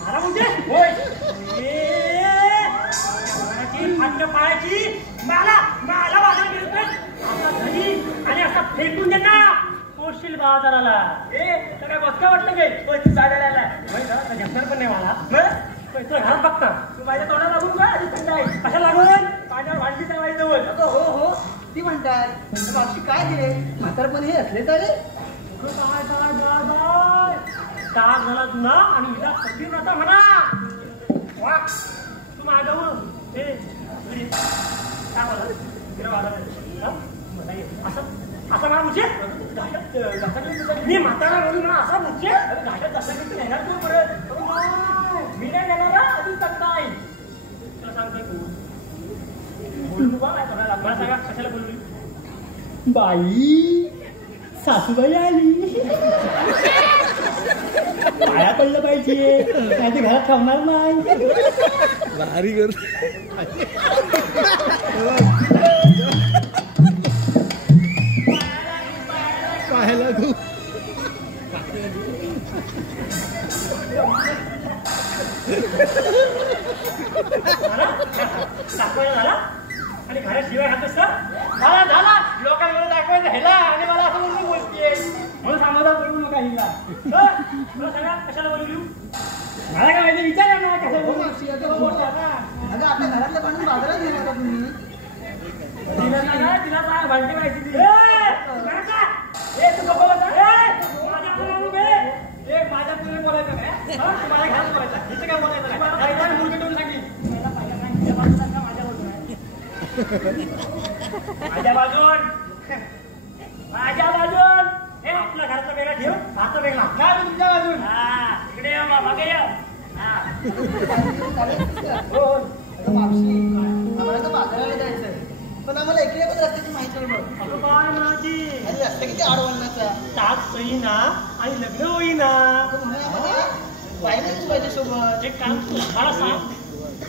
मारा म्हणजे होय फाटक्या पायाची मला मिळतोय आता घरी आणि असा फेकून दे ना पोशील बाजाराला. काय बसका वाटतं काय पैसे साड्याला घेणार पण नाही मला पैसे घरात बघता तू माझ्या तोंडाला लागून का कशा लागून माझ्यावर भांडी चालवायची जवळ. हो ती म्हणताय बापशी काय दिले म्हातारपण हे असले तर टाक झाला तुला आणि हिला कधी नव्हता म्हणा वा तू माझ्यावर हे असं मला मुझे मी म्हातारा म्हणून मला असा मुझे घाटात जास्त येणार तू परत मी नाही येणार अजून सांगताय तुला सांगताय तू बोलू बा काय करायला मला सांगा कशाला बोलली बाई सासूबाई आली पाया पडलं पाहिजे नाही ते घरात ठेवणार नाही भारी कर पाहायला तू झाला आणि घरात शिवाय हात असतात झाला लोकांना दाखवायचं ह्याला आणि मला असं म्हणून बोलतेय म्हणून सांगायला बोलू नका हिला तुला सांगा कशाला बोलू मला काय माहिती विचारा ना कसं बोलू आपल्या घरातलं पाणी बाजारात घेणार का तुम्ही तिला काय भांडी माहिती तू गप्पा बसा माझ्या पुढे बोलायचं काय माझ्या घरात बोलायचं इथे काय बोलायचं नाही मुलगी टोन सांगितली माझ्या बाजून हे आपल्या घराचा वेगळा ठेव भाचा वेगळा काय तुमच्या बाजून इकडे ये मागे ये आम्हाला बाजाराला जायचंय पण आम्हाला इकडे पण रस्त्याची माहिती माझी रस्ता किती अडवण्याचा ताक होईना आणि लग्न होईना बाईनेच पाहिजे सोबत एक काम मला सांग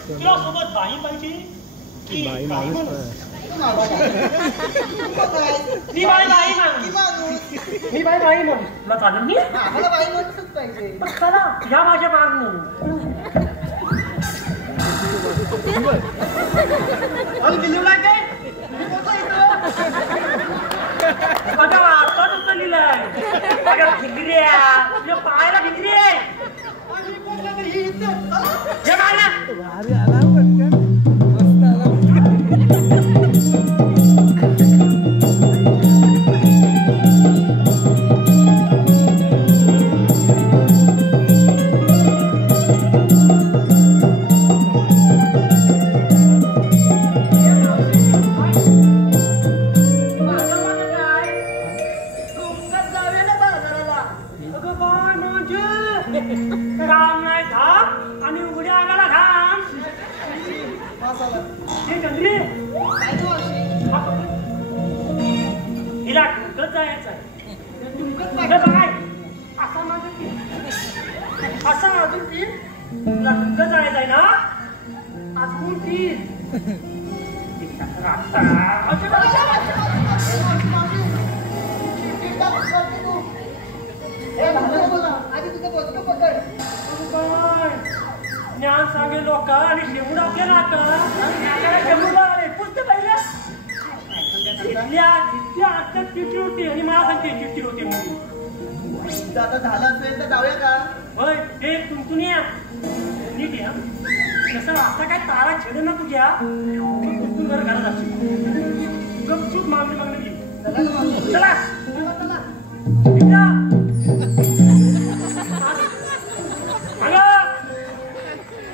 तुला सोबत बाई पाहिजे की बाई म्हणून मी बाई म्हणून तुला चालेल मी आम्हाला बाई म्हणूनच पाहिजे चला या माझ्या मागणं बघा आताच उचललेलं बघा भिंगरी आहे पायाला भिंगरी आहे भारी आला पटकन मस्त आला काम नाही धाम आणि उघड्या आगाला घाम हे चंद्री हिला टुंकत जायचं आहे बघाय असा माझं ती असा अजून ती तुला टुंकत जायचं आहे ना अजून ती ज्ञान सांगे लोक आणि शेवून आपले नाका पुस्तक पाहिलं आजच्या चिठी होती आणि मला सांगते चिठी होती आता झालं असेल तर जाऊया का होय ते तुमतून या नीट या जसं असा काय तारा छेड ना तुझ्या तुमतून घरात असतो गपचूप मागणी चला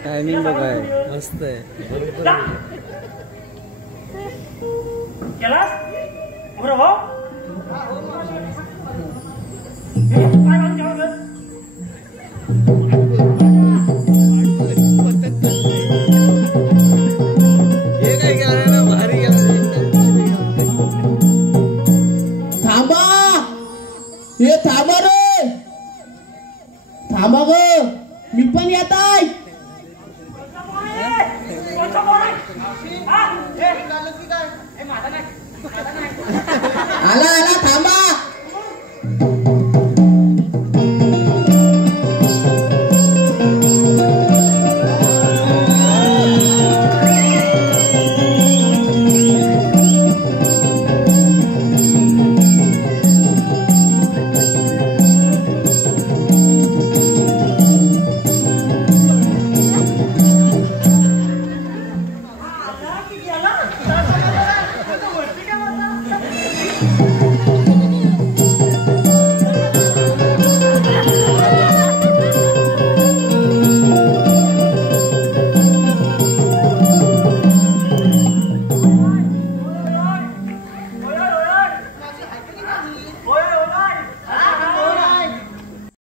टायमिंग बघाय मस्त आहे केलास बरं हो हे काय केलं ना भारी गेला थांबा हे थांबा रे थांबा ग मी पण येत आहे आला आला